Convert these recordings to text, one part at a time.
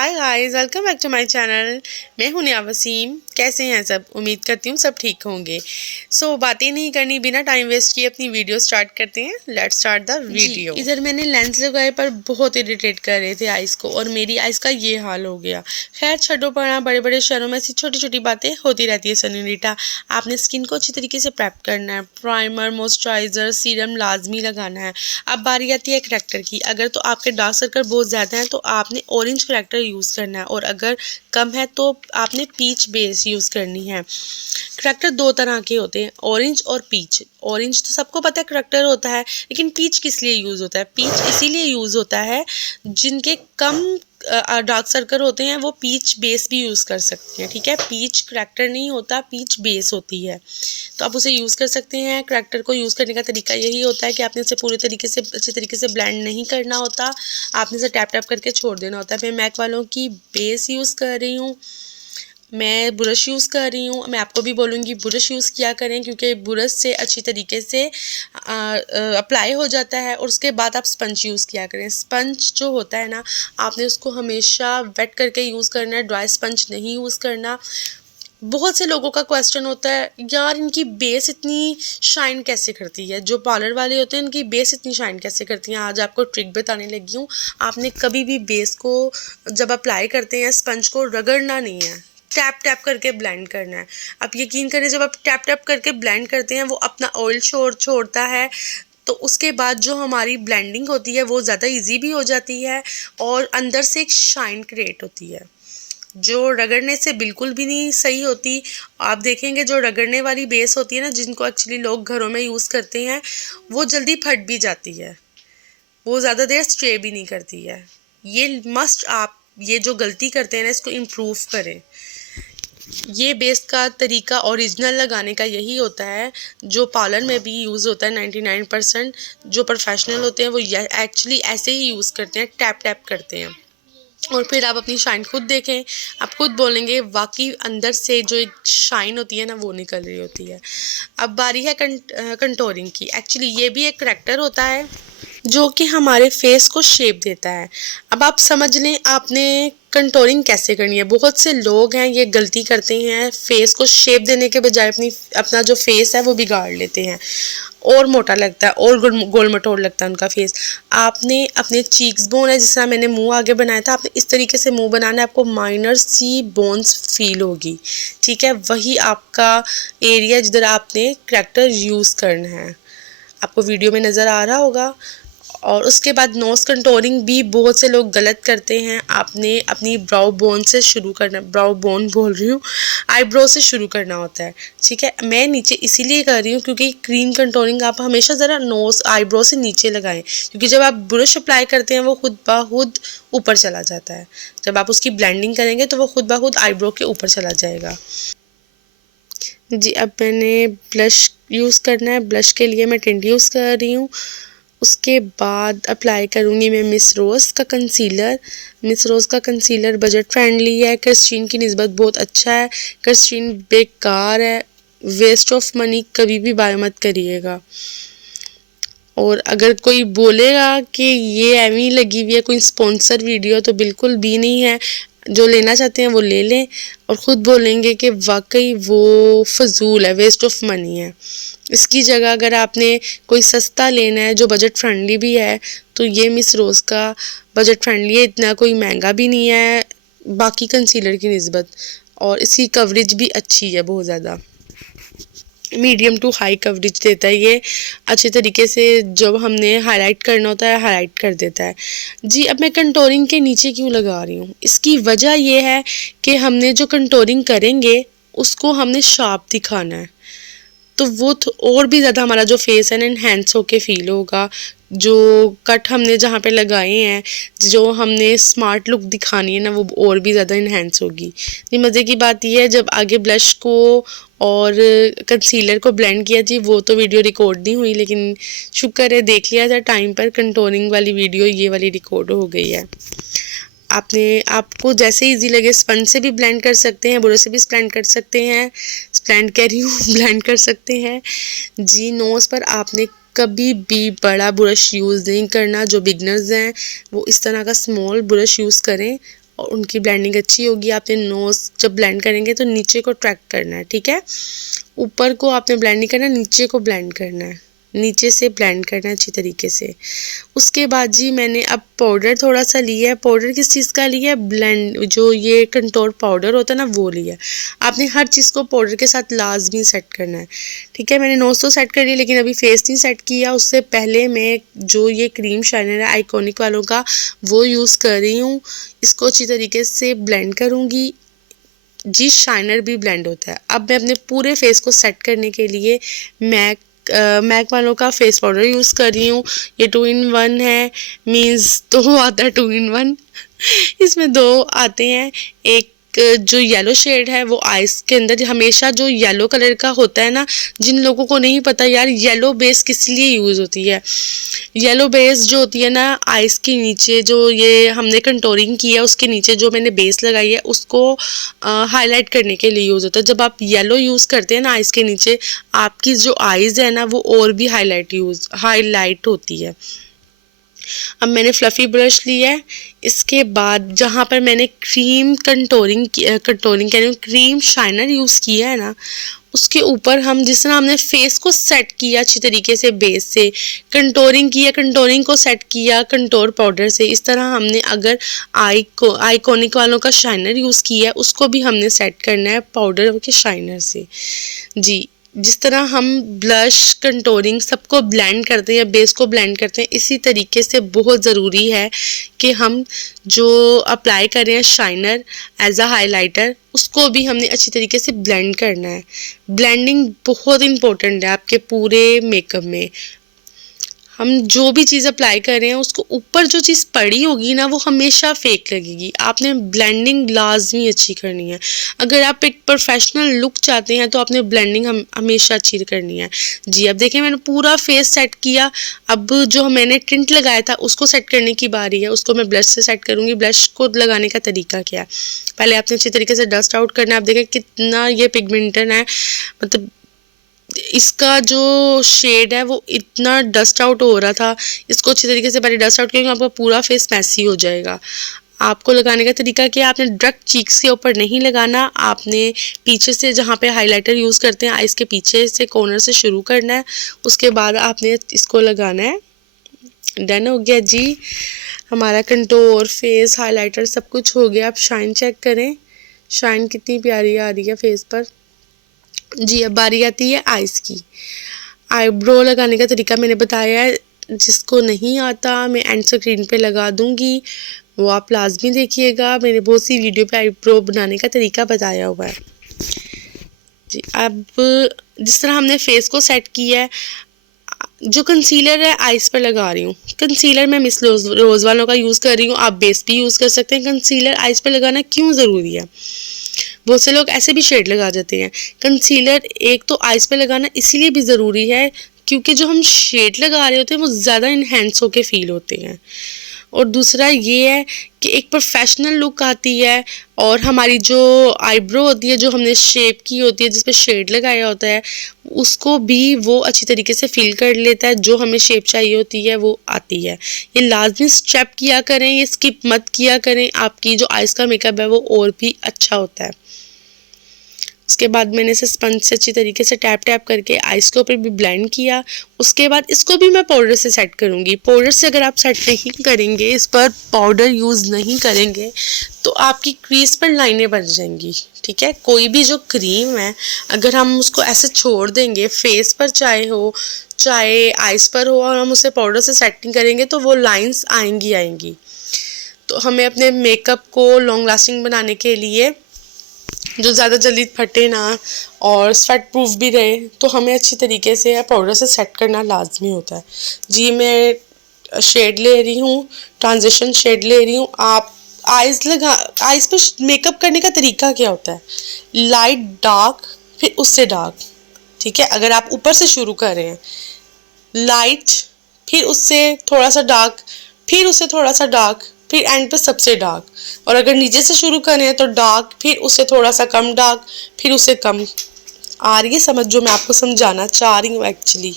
Hi guys, welcome back to my channel. मैं हूं निया वसीम। कैसे हैं सब? उम्मीद करती हूँ सब ठीक होंगे। बातें नहीं करनी, बिना टाइम वेस्ट किए अपनी वीडियो स्टार्ट करते हैं। Let's start the video. इधर मैंने लेंस लगाए पर बहुत इरिटेट कर रहे थे आइज़ को, और मेरी आइज़ का ये हाल हो गया। खैर छोड़ो, पड़ा बड़े बड़े शहरों में ऐसी छोटी छोटी बातें होती रहती है। सनीटा, आपने स्किन को अच्छी तरीके से प्रेप करना है। प्राइमर, मॉइस्चराइजर, सीरम लाजमी लगाना है। अब बारी आती है करेक्टर की। अगर तो आपके डार्क सर्कल बहुत ज़्यादा हैं तो आपने ऑरेंज करेक्टर यूज़ करना है, और अगर कम है तो आपने पीच बेस यूज़ करनी है। करेक्टर दो तरह के होते हैं, ऑरेंज और पीच। ऑरेंज तो सबको पता है करेक्टर होता है, लेकिन पीच किस लिए यूज़ होता है? पीच इसीलिए यूज़ होता है जिनके कम डार्क सर्कल होते हैं, वो पीच बेस भी यूज़ कर सकते हैं। ठीक है, पीच करेक्टर नहीं होता, पीच बेस होती है, तो आप उसे यूज़ कर सकते हैं। करेक्टर को यूज़ करने का तरीका यही होता है कि आपने इसे पूरे तरीके से अच्छे तरीके से ब्लेंड नहीं करना होता, आपने इसे टैप टैप करके छोड़ देना होता है। मैं मैक वालों की बेस यूज़ कर रही हूँ, मैं ब्रश यूज़ कर रही हूँ। मैं आपको भी बोलूँगी ब्रश यूज़ किया करें, क्योंकि ब्रश से अच्छी तरीके से अप्लाई हो जाता है, और उसके बाद आप स्पंज यूज़ किया करें। स्पंज जो होता है ना, आपने उसको हमेशा वेट करके यूज़ करना है, ड्राई स्पंज नहीं यूज़ करना। बहुत से लोगों का क्वेश्चन होता है, यार इनकी बेस इतनी शाइन कैसे करती है? जो पार्लर वाले होते हैं इनकी बेस इतनी शाइन कैसे करती हैं? आज आपको ट्रिक बताने लगी हूँ। आपने कभी भी बेस को जब अप्लाई करते हैं, स्पंज को रगड़ना नहीं है, टैप टैप करके ब्लेंड करना है। आप यकीन करें, जब आप टैप टैप करके ब्लेंड करते हैं, वो अपना ऑयल छोड़ता है, तो उसके बाद जो हमारी ब्लेंडिंग होती है वो ज़्यादा इजी भी हो जाती है, और अंदर से एक शाइन क्रिएट होती है, जो रगड़ने से बिल्कुल भी नहीं सही होती। आप देखेंगे जो रगड़ने वाली बेस होती है ना, जिनको एक्चुअली लोग घरों में यूज़ करते हैं, वो जल्दी फट भी जाती है, वो ज़्यादा देर स्टे भी नहीं करती है। ये मस्ट आप ये जो गलती करते हैं ना, इसको इम्प्रूव करें। ये बेस का तरीका ओरिजिनल लगाने का यही होता है, जो पार्लर में भी यूज़ होता है। 99% जो प्रोफेशनल होते हैं वो एक्चुअली ऐसे ही यूज़ करते हैं, टैप टैप करते हैं। और फिर आप अपनी शाइन खुद देखें, आप खुद बोलेंगे वाकई अंदर से जो एक शाइन होती है ना, वो निकल रही होती है। अब बारी है कंटोरिंग की। एक्चुअली ये भी एक करेक्टर होता है जो कि हमारे फेस को शेप देता है। अब आप समझ लें आपने कंटोरिंग कैसे करनी है। बहुत से लोग हैं ये गलती करते हैं, फेस को शेप देने के बजाय अपना जो फेस है वो बिगाड़ लेते हैं, और मोटा लगता है और गोल मटोल लगता है उनका फेस। आपने अपने चीक्स बोन है, जिस तरह मैंने मुंह आगे बनाया था, आपने इस तरीके से मुंह बनाना है, आपको माइनर सी बोन्स फील होगी। ठीक है, वही आपका एरिया जिधर आपने करेक्टर यूज़ करना है। आपको वीडियो में नज़र आ रहा होगा। और उसके बाद नोज़ कंटोरिंग भी बहुत से लोग गलत करते हैं। आपने अपनी ब्राउ बोन से शुरू करना, ब्राउ बोन बोल रही हूँ, आईब्रो से शुरू करना होता है। ठीक है, मैं नीचे इसीलिए कर रही हूँ क्योंकि क्रीम कंटोरिंग आप हमेशा ज़रा नोज़ आईब्रो से नीचे लगाएं, क्योंकि जब आप ब्रश अप्लाई करते हैं वो खुद ब खुद ऊपर चला जाता है। जब आप उसकी ब्लेंडिंग करेंगे तो वो खुद ब खुद आईब्रो के ऊपर चला जाएगा। जी, अब मैंने ब्लश यूज़ करना है। ब्लश के लिए मैं टिंट यूज़ कर रही हूँ। उसके बाद अप्लाई करूँगी मैं मिस रोज़ का कंसीलर। मिस रोज़ का कंसीलर बजट फ्रेंडली है, क्रिस्टीन की निस्बत बहुत अच्छा है। क्रिस्टीन बेकार है, वेस्ट ऑफ मनी कभी भी बाय मत करिएगा। और अगर कोई बोलेगा कि ये एवी लगी हुई है, कोई स्पॉन्सर वीडियो, तो बिल्कुल भी नहीं है। जो लेना चाहते हैं वो ले लें, और ख़ुद बोलेंगे कि वाकई वो फजूल है, वेस्ट ऑफ मनी है। इसकी जगह अगर आपने कोई सस्ता लेना है जो बजट फ्रेंडली भी है, तो ये मिस रोज़ का बजट फ्रेंडली है, इतना कोई महंगा भी नहीं है बाकी कंसीलर की निस्बत, और इसकी कवरेज भी अच्छी है, बहुत ज़्यादा मीडियम टू हाई कवरेज देता है। ये अच्छे तरीके से जब हमने हाईलाइट करना होता है हाईलाइट कर देता है। जी, अब मैं कंटोरिंग के नीचे क्यों लगा रही हूँ, इसकी वजह ये है कि हमने जो कंटोरिंग करेंगे उसको हमने शार्प दिखाना है, तो वो और भी ज़्यादा हमारा जो फेस है ना इन्हेंस होके फील होगा। जो कट हमने जहाँ पे लगाए हैं, जो हमने स्मार्ट लुक दिखानी है ना, वो और भी ज़्यादा इन्हेंस होगी। ये मज़े की बात ये है, जब आगे ब्लश को और कंसीलर को ब्लेंड किया जी, वो तो वीडियो रिकॉर्ड नहीं हुई, लेकिन शुक्र है देख लिया था टाइम पर, कंटोरिंग वाली वीडियो ये वाली रिकॉर्ड हो गई है। आपको जैसे इजी लगे स्पंज से भी ब्लेंड कर सकते हैं, ब्रश से भी ब्लेंड कर सकते हैं, ब्लेंड कह रही हूँ ब्लेंड कर सकते हैं। जी, नोज़ पर आपने कभी भी बड़ा ब्रश यूज़ नहीं करना। जो बिगनर्स हैं वो इस तरह का स्मॉल ब्रश यूज़ करें, और उनकी ब्लेंडिंग अच्छी होगी। आपने नोज़ जब ब्लेंड करेंगे तो नीचे को ट्रैक करना है, ठीक है। ऊपर को आपने ब्लेंड नहीं करना, नीचे को ब्लेंड करना है, नीचे से ब्लेंड करना है अच्छी तरीके से। उसके बाद जी मैंने अब पाउडर थोड़ा सा लिया है। पाउडर किस चीज़ का लिया है? ब्लेंड, जो ये कंटूर पाउडर होता है ना, वो लिया है। आपने हर चीज़ को पाउडर के साथ लाजमी सेट करना है, ठीक है। मैंने नोज़ तो सेट कर लिया लेकिन अभी फेस नहीं सेट किया। उससे पहले मैं जो ये क्रीम शाइनर है आइकॉनिक वालों का, वो यूज़ कर रही हूँ। इसको अच्छी तरीके से ब्लेंड करूँगी जी। शाइनर भी ब्लेंड होता है। अब मैं अपने पूरे फेस को सेट करने के लिए मैक वालों का फेस पाउडर यूज़ कर रही हूँ। ये 2 in 1 है, मीन्स 2 आता है 2 in 1 इसमें 2 आते हैं। एक जो येलो शेड है वो आइस के अंदर, हमेशा जो येलो कलर का होता है ना, जिन लोगों को नहीं पता यार येलो बेस किस लिए यूज़ होती है, येलो बेस जो होती है ना आइस के नीचे, जो ये हमने कंटूरिंग की है उसके नीचे जो मैंने बेस लगाई है उसको हाईलाइट करने के लिए यूज़ होता है। जब आप येलो यूज़ करते हैं ना आइस के नीचे, आपकी जो आइज़ है ना वो और भी हाईलाइट होती है। अब मैंने फ्लफ़ी ब्रश लिया है। इसके बाद जहाँ पर मैंने कंटूरिंग कह रही हूँ, क्रीम शाइनर यूज़ किया है ना, उसके ऊपर हम जिस तरह हमने फेस को सेट किया अच्छी तरीके से बेस से, कंटूरिंग को सेट किया कंटूर पाउडर से, इस तरह हमने अगर आइकॉनिक वालों का शाइनर यूज़ किया है उसको भी हमने सेट करना है पाउडर के शाइनर से जी। जिस तरह हम ब्लश कंटूरिंग सबको ब्लेंड करते हैं, बेस को ब्लेंड करते हैं, इसी तरीके से बहुत ज़रूरी है कि हम जो अप्लाई कर रहे हैं शाइनर एज अ हाइलाइटर, उसको भी हमने अच्छी तरीके से ब्लेंड करना है। ब्लेंडिंग बहुत इम्पोर्टेंट है आपके पूरे मेकअप में। हम जो भी चीज़ अप्लाई कर रहे हैं उसको ऊपर जो चीज़ पड़ी होगी ना वो हमेशा फेक लगेगी। आपने ब्लेंडिंग लाजमी अच्छी करनी है। अगर आप एक प्रोफेशनल लुक चाहते हैं तो आपने ब्लेंडिंग हमेशा अच्छी करनी है जी। अब देखिए मैंने पूरा फेस सेट किया। अब जो मैंने टिंट लगाया था उसको सेट करने की बारी है। उसको मैं ब्लश से सेट करूँगी। ब्लश को लगाने का तरीका क्या है, पहले आपने अच्छी तरीके से डस्ट आउट करना है। आप देखें कितना ये पिगमेंटन है, मतलब इसका जो शेड है वो इतना डस्ट आउट हो रहा था। इसको अच्छी तरीके से पहले डस्ट आउट करेंगे, आपका पूरा फेस मैसी हो जाएगा। आपको लगाने का तरीका क्या है, आपने डायरेक्ट चीक्स के ऊपर नहीं लगाना, आपने पीछे से जहाँ पे हाइलाइटर यूज़ करते हैं आइज़ के पीछे से कॉर्नर से शुरू करना है। उसके बाद आपने इसको लगाना है। डन हो गया जी हमारा कंटूर, फेस, हाइलाइटर सब कुछ हो गया। आप शाइन चेक करें, शाइन कितनी प्यारी आ रही है फेस पर जी। अब बारी आती है आइज़ की। आईब्रो लगाने का तरीका मैंने बताया है, जिसको नहीं आता मैं एंड स्क्रीन पे लगा दूंगी, वो आप लाजमी देखिएगा। मैंने बहुत सी वीडियो पे आईब्रो बनाने का तरीका बताया हुआ है जी। अब जिस तरह हमने फेस को सेट किया है, जो कंसीलर है आइज़ पर लगा रही हूँ। कंसीलर मैं मिस रोज़ वालों का यूज़ कर रही हूँ, आप बेस भी यूज़ कर सकते हैं। कंसीलर आइज़ पर लगाना क्यों ज़रूरी है, बहुत से लोग ऐसे भी शेड लगा जाते हैं। कंसीलर एक तो आइज़ पे लगाना इसीलिए भी ज़रूरी है क्योंकि जो हम शेड लगा रहे होते हैं वो ज़्यादा इन्हेंस होके फील होते हैं। और दूसरा ये है कि एक प्रोफेशनल लुक आती है और हमारी जो आईब्रो होती है, जो हमने शेप की होती है, जिस पे शेड लगाया होता है, उसको भी वो अच्छी तरीके से फील कर लेता है। जो हमें शेप चाहिए होती है वो आती है। ये लाजमी स्टेप किया करें, ये स्किप मत किया करें, आपकी जो आइज़ का मेकअप है वो और भी अच्छा होता है। उसके बाद मैंने इसे स्पंज से अच्छी तरीके से टैप करके आइज़ के ऊपर भी ब्लेंड किया। उसके बाद इसको भी मैं पाउडर से सेट करूँगी। पाउडर से अगर आप सेट नहीं करेंगे, इस पर पाउडर यूज़ नहीं करेंगे तो आपकी क्रीज पर लाइनें बन जाएंगी, ठीक है। कोई भी जो क्रीम है अगर हम उसको ऐसे छोड़ देंगे फेस पर, चाहे आइज़ पर हो, और हम उसे पाउडर से सेटिंग करेंगे तो वो लाइन्स आएंगी। तो हमें अपने मेकअप को लॉन्ग लास्टिंग बनाने के लिए, जो ज़्यादा जल्दी फटे ना और स्वेट प्रूफ भी रहे, तो हमें अच्छी तरीके से पाउडर से सेट करना लाजमी होता है जी। मैं शेड ले रही हूँ, ट्रांजिशन शेड ले रही हूँ। आप आइज़ पर मेकअप करने का तरीका क्या होता है, लाइट डार्क फिर उससे डार्क, ठीक है। अगर आप ऊपर से शुरू कर रहे हैं लाइट, फिर उससे थोड़ा सा डार्क, फिर उससे थोड़ा सा डार्क, फिर एंड पे सबसे डार्क, और अगर नीचे से शुरू करें तो डार्क, फिर उससे थोड़ा सा कम डार्क, फिर उससे कम। आ रही है समझ जो मैं आपको समझाना चाह रही हूँ एक्चुअली।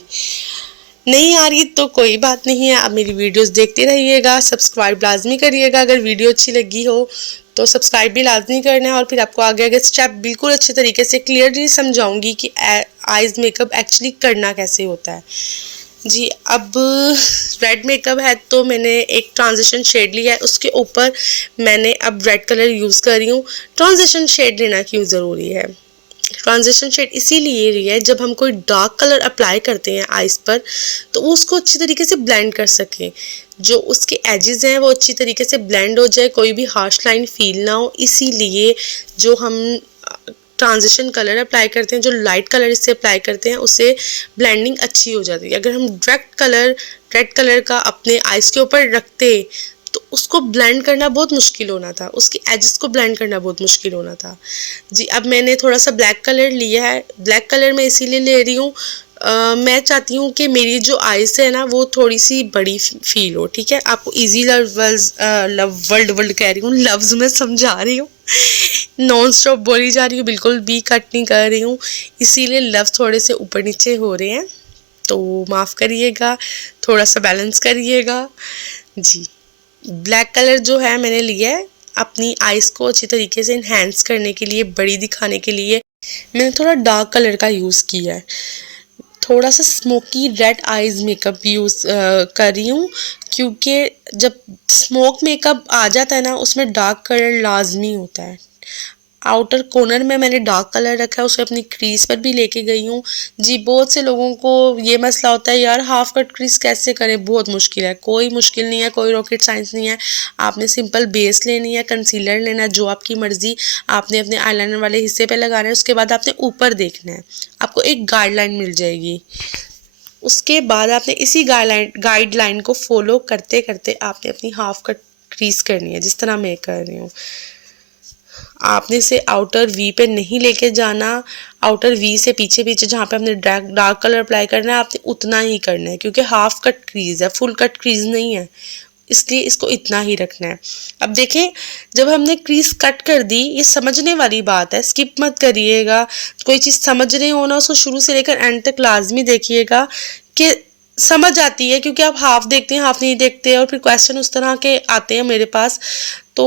नहीं आ रही तो कोई बात नहीं है, आप मेरी वीडियोस देखते रहिएगा, सब्सक्राइब लाजमी करिएगा। अगर वीडियो अच्छी लगी हो तो सब्सक्राइब भी लाजमी करना है, और फिर आपको आगे आगे स्टेप बिल्कुल अच्छे तरीके से क्लियरली समझाऊंगी कि आईज मेकअप एक्चुअली करना कैसे होता है। जी, अब रेड मेकअप है तो मैंने एक ट्रांजिशन शेड लिया है, उसके ऊपर मैंने अब रेड कलर यूज़ कर रही हूँ। ट्रांजिशन शेड लेना क्यों ज़रूरी है? ट्रांजिशन शेड इसीलिए लिया है, जब हम कोई डार्क कलर अप्लाई करते हैं आइज़ पर तो वो उसको अच्छी तरीके से ब्लेंड कर सकें, जो उसके एजेस हैं वो अच्छी तरीके से ब्लेंड हो जाए, कोई भी हार्श लाइन फील ना हो। इसीलिए जो हम ट्रांजिशन कलर अप्लाई करते हैं, जो लाइट कलर इससे अप्लाई करते हैं, उससे ब्लेंडिंग अच्छी हो जाती है। अगर हम डायरेक्ट कलर रेड कलर का अपने आइज़ के ऊपर रखते तो उसको ब्लेंड करना बहुत मुश्किल होना था, उसके एजेस को ब्लेंड करना बहुत मुश्किल होना था। जी, अब मैंने थोड़ा सा ब्लैक कलर लिया है। ब्लैक कलर मैं इसीलिए ले रही हूँ, मैं चाहती हूँ कि मेरी जो आइज़ है ना वो थोड़ी सी बड़ी फील हो। ठीक है, आपको इजी वर्ल्ड कह रही हूँ, लफ्ज़ में समझा रही हूँ, नॉन स्टॉप बोली जा रही हूँ, बिल्कुल भी कट नहीं कर रही हूँ, इसीलिए लफ्ज़ थोड़े से ऊपर नीचे हो रहे हैं, तो माफ़ करिएगा, थोड़ा सा बैलेंस करिएगा। जी, ब्लैक कलर जो है मैंने लिया है अपनी आइज़ को अच्छी तरीके से इन्हेंस करने के लिए, बड़ी दिखाने के लिए मैंने थोड़ा डार्क कलर का यूज़ किया है। थोड़ा सा smoky red eyes makeup use कर रही हूँ, क्योंकि जब स्मोक मेकअप आ जाता है ना उसमें डार्क कलर लाजमी होता है। आउटर कॉर्नर में मैंने डार्क कलर रखा है, उसे अपनी क्रीज पर भी लेके गई हूँ। जी, बहुत से लोगों को ये मसला होता है, यार हाफ कट क्रीज कैसे करें, बहुत मुश्किल है। कोई मुश्किल नहीं है, कोई रॉकेट साइंस नहीं है। आपने सिंपल बेस लेनी है, कंसीलर लेना है, जो आपकी मर्जी, आपने अपने आईलाइनर वाले हिस्से पे लगाना है, उसके बाद आपने ऊपर देखना है, आपको एक गाइडलाइन मिल जाएगी। उसके बाद आपने इसी गाइडलाइन को फॉलो करते करते आपने अपनी हाफ कट क्रीज करनी है, जिस तरह मैं कर रही हूँ। आपने इसे आउटर वी पे नहीं लेके जाना, आउटर वी से पीछे पीछे जहाँ पे हमने डार्क कलर अप्लाई करना है आपने उतना ही करना है, क्योंकि हाफ कट क्रीज है, फुल कट क्रीज नहीं है, इसलिए इसको इतना ही रखना है। अब देखें, जब हमने क्रीज कट कर दी, ये समझने वाली बात है, स्किप मत करिएगा। कोई चीज़ समझ रहे हो ना उसको शुरू से लेकर एंड तक लाजमी देखिएगा कि समझ आती है, क्योंकि आप हाफ देखते हैं हाफ नहीं देखते और फिर क्वेश्चन उस तरह के आते हैं मेरे पास। तो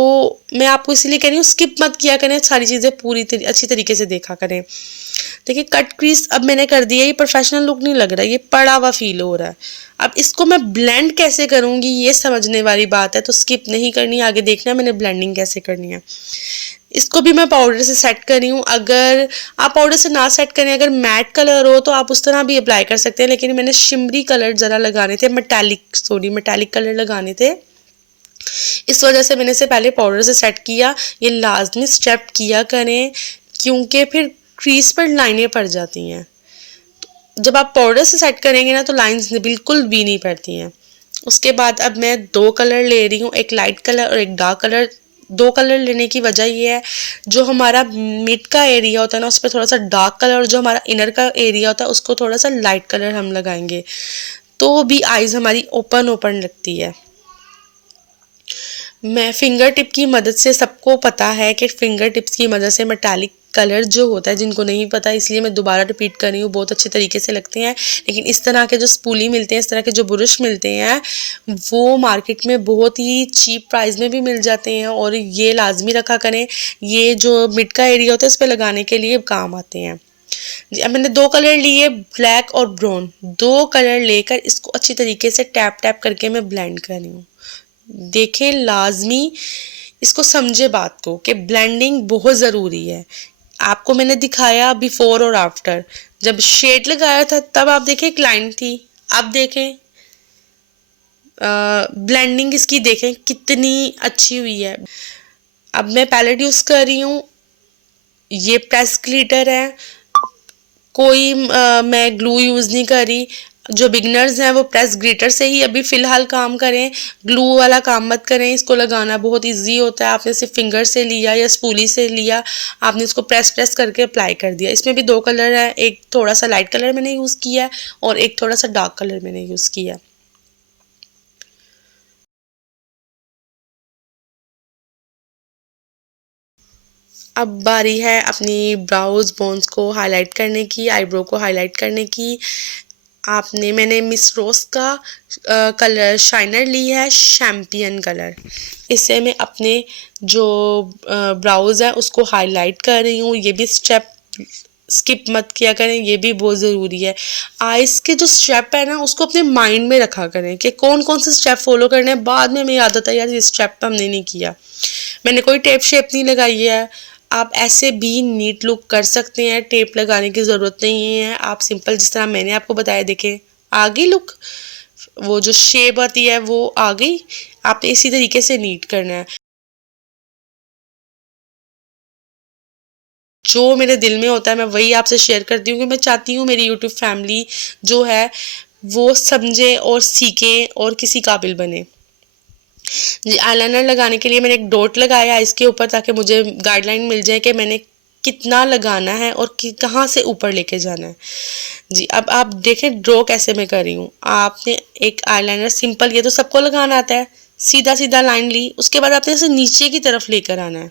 मैं आपको इसीलिए कह रही हूँ स्किप मत किया करें, सारी चीज़ें अच्छी तरीके से देखा करें। देखिए, कट क्रीज अब मैंने कर दिया, ये प्रोफेशनल लुक नहीं लग रहा है, ये पड़ा हुआ फील हो रहा है। अब इसको मैं ब्लेंड कैसे करूँगी ये समझने वाली बात है, तो स्किप नहीं करनी, आगे देखना है मैंने ब्लेंडिंग कैसे करनी है। इसको भी मैं पाउडर से सेट कर रही हूँ। अगर आप पाउडर से ना सेट करें, अगर मैट कलर हो तो आप उस तरह भी अप्लाई कर सकते हैं, लेकिन मैंने शिमरी कलर ज़रा लगाने थे, मेटालिक कलर लगाने थे, इस वजह से मैंने इसे पहले पाउडर से सेट किया। ये लाजमी स्टेप किया करें, क्योंकि फिर क्रीज पर लाइनें पड़ जाती हैं। जब आप पाउडर से सेट करेंगे ना तो लाइंस बिल्कुल भी नहीं पड़ती हैं। उसके बाद अब मैं दो कलर ले रही हूँ, एक लाइट कलर और एक डार्क कलर। दो कलर लेने की वजह ये है, जो हमारा मिड का एरिया होता है ना उस पर थोड़ा सा डार्क कलर, और जो हमारा इनर का एरिया होता है उसको थोड़ा सा लाइट कलर हम लगाएंगे, तो भी आइज़ हमारी ओपन ओपन लगती है। मैं फिंगर टिप की मदद से, सबको पता है कि फिंगर टिप्स की मदद से मेटालिक कलर जो होता है, जिनको नहीं पता इसलिए मैं दोबारा रिपीट कर रही हूँ, बहुत अच्छे तरीके से लगते हैं। लेकिन इस तरह के जो स्पूली मिलते हैं, इस तरह के जो ब्रश मिलते हैं, वो मार्केट में बहुत ही चीप प्राइस में भी मिल जाते हैं, और ये लाजमी रखा करें, ये जो मिड का एरिया होता है इस पर लगाने के लिए काम आते हैं। जी, अब मैंने दो कलर लिए, ब्लैक और ब्राउन, दो कलर लेकर इसको अच्छी तरीके से टैप टैप करके मैं ब्लेंड कर रही हूँ। देखें, लाजमी इसको समझे बात को कि ब्लेंडिंग बहुत ज़रूरी है। आपको मैंने दिखाया बिफोर और आफ्टर, जब शेड लगाया था तब आप देखें एक लाइन थी, अब देखें ब्लेंडिंग इसकी देखें कितनी अच्छी हुई है। अब मैं पैलेट यूज़ कर रही हूँ, ये प्रेस ग्लिटर है, कोई मैं ग्लू यूज़ नहीं कर रही। जो बिगनर्स हैं वो प्रेस ग्लिटर से ही अभी फ़िलहाल काम करें, ग्लू वाला काम मत करें। इसको लगाना बहुत इजी होता है, आपने सिर्फ फिंगर से लिया या स्पूली से लिया, आपने इसको प्रेस प्रेस करके अप्लाई कर दिया। इसमें भी दो कलर है, एक थोड़ा सा लाइट कलर मैंने यूज़ किया है और एक थोड़ा सा डार्क कलर मैंने यूज़ किया है। अब बारी है अपनी ब्राउज बोन्स को हाईलाइट करने की, आईब्रो को हाईलाइट करने की। मैंने मिस रोज का कलर शाइनर ली है, शैम्पियन कलर। इससे मैं अपने जो ब्राउज है उसको हाईलाइट कर रही हूँ। ये भी स्टेप स्किप मत किया करें, ये भी बहुत ज़रूरी है। आइज़ के जो स्टेप है ना उसको अपने माइंड में रखा करें कि कौन कौन से स्टेप फॉलो करने हैं। बाद में हमें याद आता है यार ये स्टेप हमने नहीं किया। मैंने कोई टेप शेप नहीं लगाई है। आप ऐसे भी नीट लुक कर सकते हैं, टेप लगाने की ज़रूरत नहीं है। आप सिंपल जिस तरह मैंने आपको बताया, देखें आ गई लुक, वो जो शेप आती है वो आ गई। आपने इसी तरीके से नीट करना है। जो मेरे दिल में होता है मैं वही आपसे शेयर करती हूँ कि मैं चाहती हूँ मेरी यूट्यूब फैमिली जो है वो समझे और सीखे और किसी काबिल बने। जी, आईलाइनर लगाने के लिए मैंने एक डॉट लगाया इसके ऊपर ताकि मुझे गाइडलाइन मिल जाए कि मैंने कितना लगाना है और कहाँ से ऊपर लेके जाना है। जी, अब आप देखें ड्रॉ कैसे मैं कर रही हूँ। आपने एक आईलाइनर सिंपल, ये तो सबको लगाना आता है, सीधा सीधा लाइन ली, उसके बाद आपने इसे नीचे की तरफ लेकर आना है।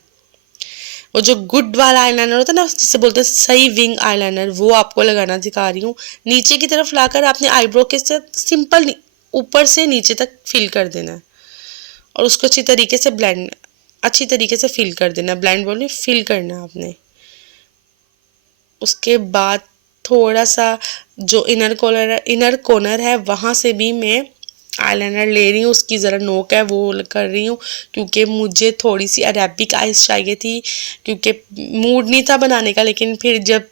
वो जो गुड वाला आईलाइनर होता है ना जिसे बोलते हैं सही विंग आईलाइनर, वो आपको लगाना सिखा रही हूँ। नीचे की तरफ लाकर आपने आईब्रो के साथ सिंपल ऊपर से नीचे तक फिल कर देना है और उसको अच्छी तरीके से फिल कर देना। ब्लेंड बोलिए, फिल करना आपने। उसके बाद थोड़ा सा जो इनर कॉर्नर है वहाँ से भी मैं आईलाइनर ले रही हूँ, उसकी ज़रा नोक है वो कर रही हूँ क्योंकि मुझे थोड़ी सी अरेबिक आइज चाहिए थी, क्योंकि मूड नहीं था बनाने का। लेकिन फिर जब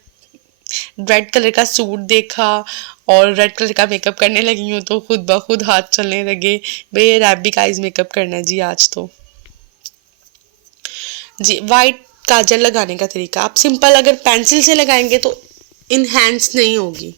रेड कलर का सूट देखा और रेड कलर का मेकअप करने लगी हूँ तो खुद ब खुद हाथ चलने लगे, भाई अरेबिक आइज मेकअप करना है जी आज तो। जी, वाइट काजल लगाने का तरीका, आप सिंपल अगर पेंसिल से लगाएंगे तो इनहेंस नहीं होगी।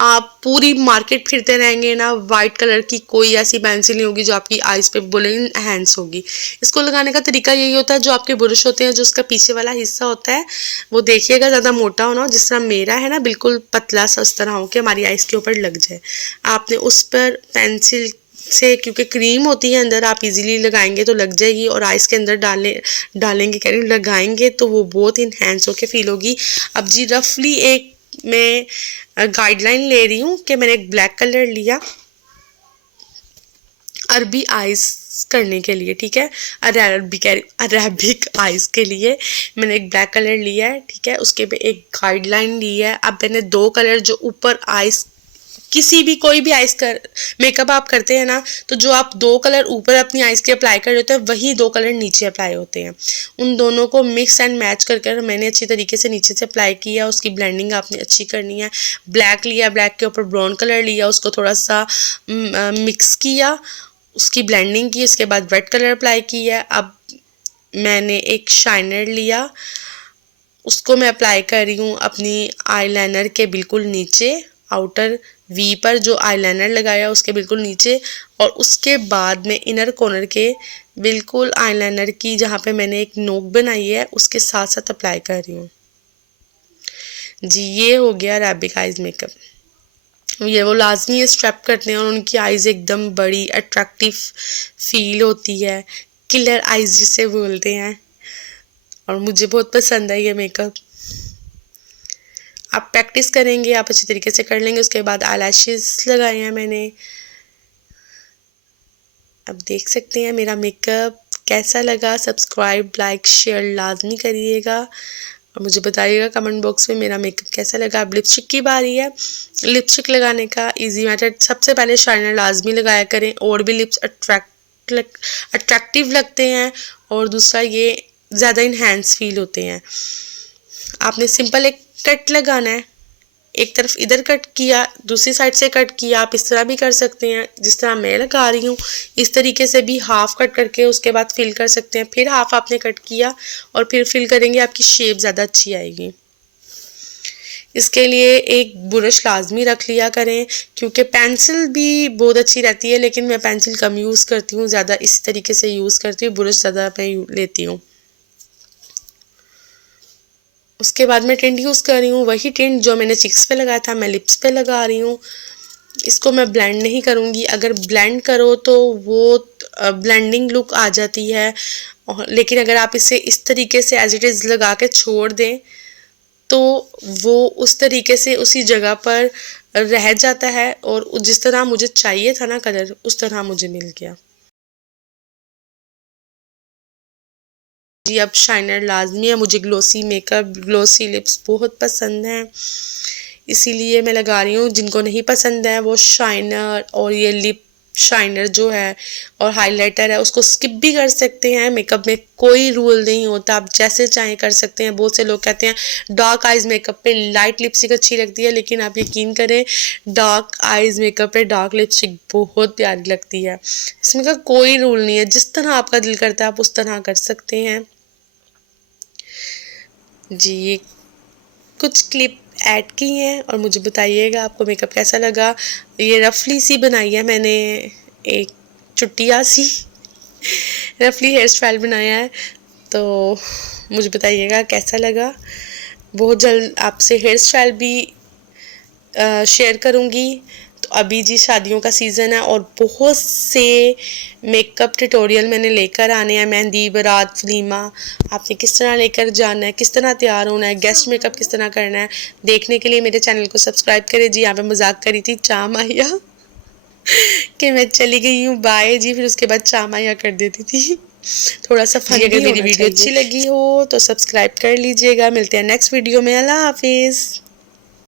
आप पूरी मार्केट फिरते रहेंगे ना, वाइट कलर की कोई ऐसी पेंसिल नहीं होगी जो आपकी आईज पे बोले इनहेंस होगी। इसको लगाने का तरीका यही होता है, जो आपके ब्रश होते हैं जो उसका पीछे वाला हिस्सा होता है वो देखिएगा ज़्यादा मोटा होना हो, जिस तरह मेरा है ना बिल्कुल पतला सा, उस तरह हो कि हमारी आईज के ऊपर लग जाए। आपने उस पर पेंसिल से, क्योंकि क्रीम होती है अंदर, आप इजीली लगाएंगे तो लग जाएगी, और आइस के अंदर डालेंगे कह रही हूँ लगाएंगे तो वो बहुत इन्हेंस होके फील होगी। अब जी रफली एक मैं गाइडलाइन ले रही हूँ कि मैंने एक ब्लैक कलर लिया अरबी आइज करने के लिए, ठीक है, अरेबिक आइज के लिए मैंने एक ब्लैक कलर लिया है, ठीक है। उसके पे एक गाइडलाइन ली है। अब मैंने दो कलर जो ऊपर आइज, किसी भी कोई भी आइज कर मेकअप आप करते हैं ना तो जो आप दो कलर ऊपर अपनी आइज के अप्लाई कर रहे होते हैं वही दो कलर नीचे अप्लाई होते हैं। उन दोनों को मिक्स एंड मैच कर मैंने अच्छी तरीके से नीचे से अप्लाई किया। उसकी ब्लेंडिंग आपने अच्छी करनी है। ब्लैक लिया, ब्लैक के ऊपर ब्राउन कलर लिया, उसको थोड़ा सा मिक्स किया, उसकी ब्लेंडिंग की, उसके बाद रेड कलर अप्लाई किया। अब मैंने एक शाइनर लिया, उसको मैं अप्लाई कर रही हूँ अपनी आईलाइनर के बिल्कुल नीचे, आउटर वी पर जो आईलाइनर लगाया उसके बिल्कुल नीचे, और उसके बाद में इनर कॉर्नर के बिल्कुल आईलाइनर की जहाँ पे मैंने एक नोक बनाई है उसके साथ साथ अप्लाई कर रही हूँ। जी, ये हो गया अरेबिक आइज मेकअप। ये वो लाजमी स्ट्रैप करते हैं और उनकी आइज़ एकदम बड़ी अट्रैक्टिव फील होती है, किलर आइज जिसे बोलते हैं, और मुझे बहुत पसंद है ये मेकअप। आप प्रैक्टिस करेंगे, आप अच्छी तरीके से कर लेंगे। उसके बाद आईलैशेस लगाए हैं मैंने। अब देख सकते हैं मेरा मेकअप कैसा लगा। सब्सक्राइब, लाइक, शेयर लाजमी करिएगा और मुझे बताइएगा कमेंट बॉक्स में मेरा मेकअप कैसा लगा। अब लिपस्टिक की बारी है। लिपस्टिक लगाने का इजी मेथड, सबसे पहले शाइनर लाजमी लगाया करें, और भी लिप्स अट्रैक्टिव लगते हैं, और दूसरा ये ज़्यादा इन्हेंस फील होते हैं। आपने सिंपल एक कट लगाना है, एक तरफ इधर कट किया, दूसरी साइड से कट किया। आप इस तरह भी कर सकते हैं जिस तरह मैं लगा रही हूँ, इस तरीके से भी हाफ कट करके उसके बाद फिल कर सकते हैं। फिर हाफ आपने कट किया और फिर फिल करेंगे, आपकी शेप ज़्यादा अच्छी आएगी। इसके लिए एक ब्रश लाजमी रख लिया करें, क्योंकि पेंसिल भी बहुत अच्छी रहती है लेकिन मैं पेंसिल कम यूज़ करती हूँ, ज़्यादा इसी तरीके से यूज़ करती हूँ, ब्रश ज़्यादा मैं लेती हूँ। उसके बाद मैं टिंट यूज़ कर रही हूँ, वही टिंट जो मैंने चिक्स पे लगाया था मैं लिप्स पे लगा रही हूँ। इसको मैं ब्लेंड नहीं करूँगी, अगर ब्लेंड करो तो वो ब्लेंडिंग लुक आ जाती है, लेकिन अगर आप इसे इस तरीके से एज इट इज़ लगा के छोड़ दें तो वो उस तरीके से उसी जगह पर रह जाता है और जिस तरह मुझे चाहिए था ना कलर, उस तरह मुझे मिल गया। जी अब शाइनर लाजमी है, मुझे ग्लोसी मेकअप, ग्लोसी लिप्स बहुत पसंद हैं, इसीलिए मैं लगा रही हूँ। जिनको नहीं पसंद है वो शाइनर और ये लिप शाइनर जो है और हाइलाइटर है उसको स्किप भी कर सकते हैं। मेकअप में कोई रूल नहीं होता, आप जैसे चाहें कर सकते हैं। बहुत से लोग कहते हैं डार्क आइज मेकअप पे लाइट लिपस्टिक अच्छी लगती है, लेकिन आप यकीन करें डार्क आइज मेकअप पे डार्क लिपस्टिक बहुत प्यारी लगती है। इसमें का कोई रूल नहीं है, जिस तरह आपका दिल करता है आप उस तरह कर सकते हैं। जी ये कुछ क्लिप ऐड की हैं और मुझे बताइएगा आपको मेकअप कैसा लगा। ये रफली सी बनाई है मैंने, एक चुटिया सी रफली हेयर स्टाइल बनाया है, तो मुझे बताइएगा कैसा लगा। बहुत जल्द आपसे हेयर स्टाइल भी शेयर करूँगी। तो अभी जी शादियों का सीज़न है और बहुत से मेकअप ट्यूटोरियल मैंने लेकर आने हैं। मेहंदी, बारात, वलीमा, आपने किस तरह लेकर जाना है, किस तरह तैयार होना है, गेस्ट मेकअप किस तरह करना है, देखने के लिए मेरे चैनल को सब्सक्राइब करें। जी यहाँ पे मजाक करी थी चाम आया कि मैं चली गई हूँ बाय जी, फिर उसके बाद चाम आया कर देती थी। थोड़ा सा फन। अगर मेरी वीडियो अच्छी लगी हो तो सब्सक्राइब कर लीजिएगा। मिलते हैं नेक्स्ट वीडियो में। अल्लाह हाफिज़।